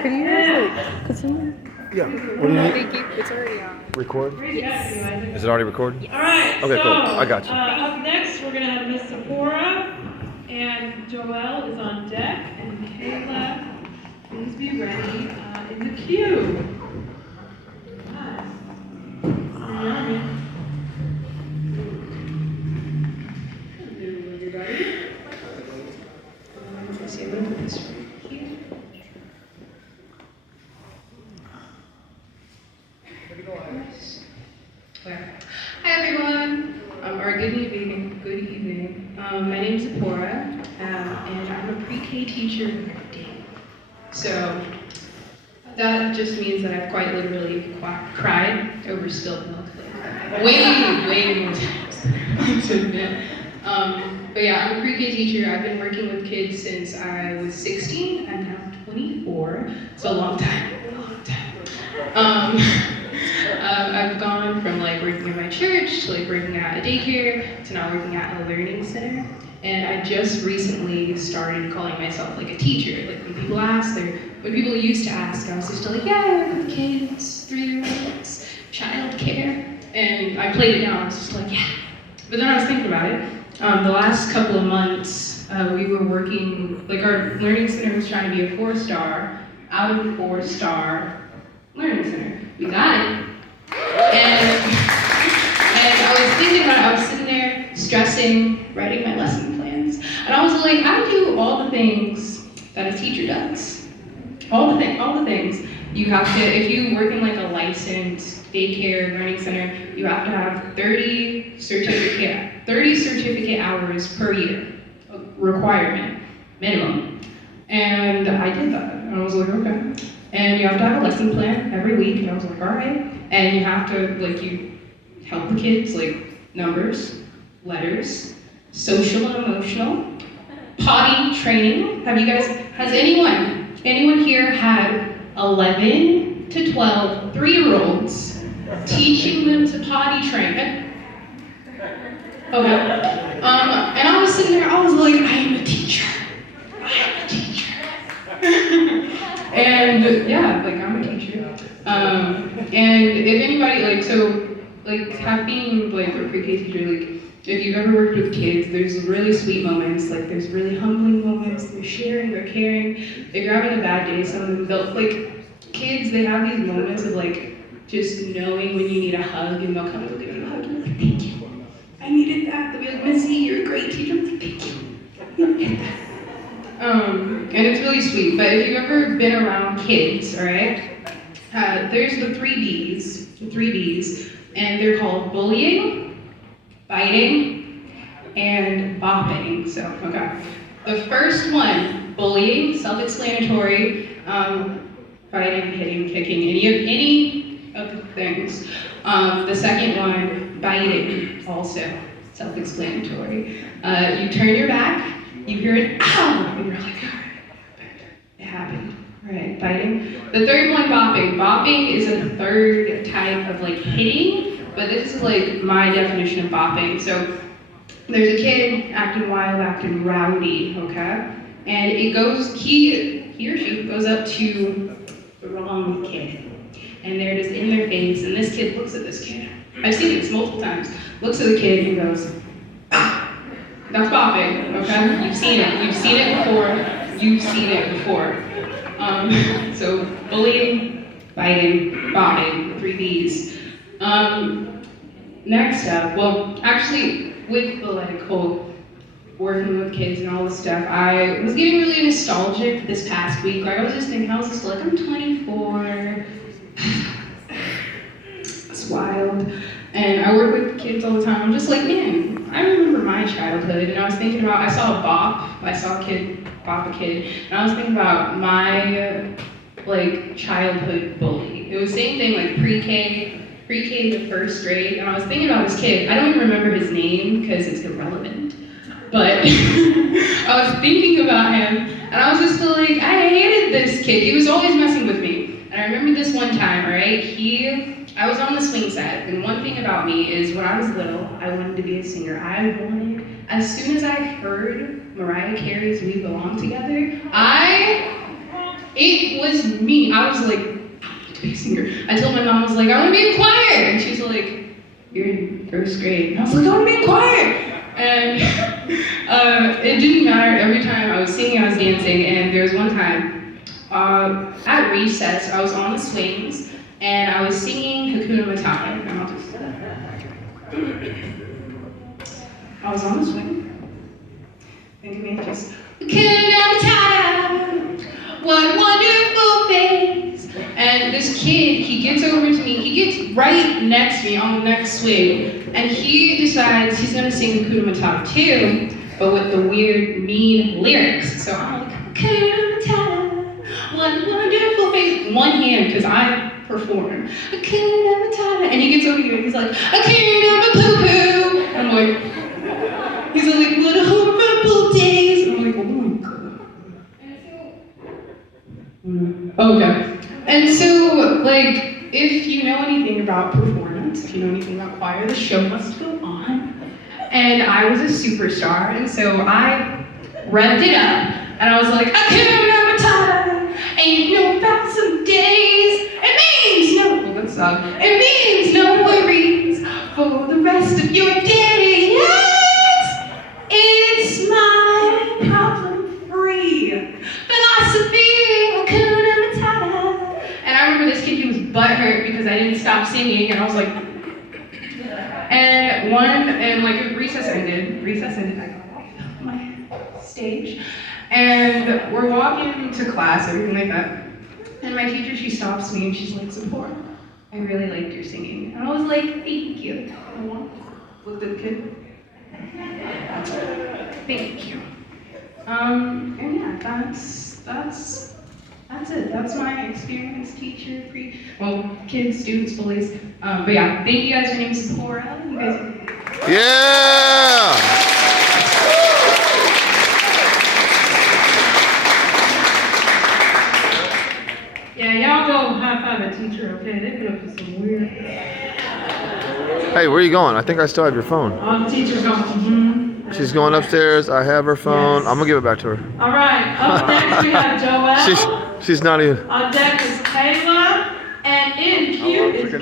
Could you guys could someone? Yeah. What do you need? Thank you. It's already on. Record? Yes. Is it already recording? Yes. All right. Okay, so, cool. I got you. Up next, we're gonna have Miss Sephora, and Joelle is on deck, and Kayla, please be ready in the queue. Hi. Hello, everybody. Let's see, I'm gonna put this right here. Hi everyone, or good evening. My name is Sephora, and I'm a pre-K teacher in Day. So that just means that I've quite literally cried over spilt milk. Way more times to admit. But yeah, I'm a pre-K teacher. I've been working with kids since I was 16. I'm now 24. So a long time. I've gone from like working in my church to like working at a daycare to now working at a learning center. And I just recently started calling myself like a teacher. Like when people used to ask, I was just like, yeah, I work with kids, 3-year-olds, child care. And I played it down, I was just like, yeah. But then I was thinking about it. The last couple of months, we were working, like our learning center was trying to be a 4-star, out of a 4-star learning center. We got it. And I was thinking about it, I was sitting there stressing, writing my lesson plans. And I was like, I do all the things that a teacher does. All the things. You have to, if you work in like a licensed daycare learning center, you have to have 30 certificate hours per year, requirement, minimum. And I did that, and I was like, okay. And you have to have a lesson plan every week, and I was like, all right. And you have to, like, you help the kids, like, numbers, letters, social and emotional, potty training. Has anyone here had 11 to 12 3-year-olds teaching them to potty train? Okay. And I was sitting there, I was like, I am a teacher. And yeah, like I'm a teacher. And if anybody, having like a pre-K teacher, like if you've ever worked with kids, there's really sweet moments, like there's really humbling moments, they're sharing, they're caring. If you're having a bad day, some of them, kids, they have these moments of like, just knowing when you need a hug, and they'll come and give you a hug, and you're like, thank you, I needed that. They'll be like, Missy, you're a great teacher. I'm like, thank you. And it's really sweet, but if you've ever been around kids, all right, there's the 3Bs, and they're called bullying, biting, and bopping. So, okay. The first one, bullying, self-explanatory, biting, hitting, kicking, any of the things. The second one, biting, also self-explanatory. You turn your back, you hear an ow, and you're like, all right, it happened. Right, biting. The third one, bopping. Bopping is a third type of like hitting, but this is like my definition of bopping. So there's a kid acting wild, acting rowdy, okay? And he or she goes up to the wrong kid. And they're just in their face, and this kid looks at this kid. I've seen this multiple times. Looks at the kid and goes, ah. That's bopping, okay? You've seen it before. So bullying, biting, bopping, 3Bs. Next up, well, actually, with the whole working with kids and all this stuff, I was getting really nostalgic this past week. Like I was just thinking, I'm 24. It's wild. And I work with kids all the time. I'm just like, man, I remember my childhood. And I was thinking about, I saw a kid bop a kid. And I was thinking about my, childhood bully. It was the same thing, like pre-K to first grade. And I was thinking about this kid. I don't even remember his name because it's irrelevant. But I was thinking about him. And I was just like, I hated this kid. He was always messing with me. And I remember this one time, all right? I was on the swing set, and one thing about me is when I was little, I wanted to be a singer. As soon as I heard Mariah Carey's We Belong Together, It was me. I was like, I want to be a singer. I told my mom, I was like, I want to be in choir. And she's like, you're in first grade. And I was like, I want to be in choir. And it didn't matter. Every time I was singing, I was dancing. And there was one time at recess, I was on the swings and I was singing Hakuna Matata. And I was on the swing. Think of me just, Hakuna Matata, what wonderful face. And this kid, he gets over to me, he gets right next to me on the next swing, and he decides he's gonna sing Hakuna Matata too, but with the weird, mean lyrics. So I'm like, Hakuna Matata, what wonderful face. One hand, because I perform. Hakuna Matata. And he gets over here, he's like, Hakuna Poo-Poo. I'm like, he's like, what horrible days. I'm like, oh my God. Okay. And so, like, if you know anything about performance, if you know anything about choir, the show must go on. And I was a superstar, and so I revved it up, and I was like, Hakuna Matata, ain't no about some days. It means no, well, that's it means no worries for the rest of your day. Yes, it's my problem-free philosophy. Hakuna Matata. And I remember this kid, he was butthurt because I didn't stop singing, and I was like, and like recess ended, I got off my stage, and we're walking to class, everything like that, and my teacher, she stops me and she's like, Zipporah, I really liked your singing. And I was like, thank you. And I looked at the kid. Thank you. And yeah, that's it. That's my experience, teacher, kids, students, bullies. But yeah, thank you guys. My name is Zipporah. You guys are... Yeah! Yeah, y'all go high five a teacher, okay? They put up with some weird. Hey, where are you going? I think I still have your phone. All the teachers go, mm-hmm. She's going upstairs. I have her phone. Yes. I'm gonna give it back to her. All right, up next we have Joelle. She's not even. On deck is Kayla, and in cue is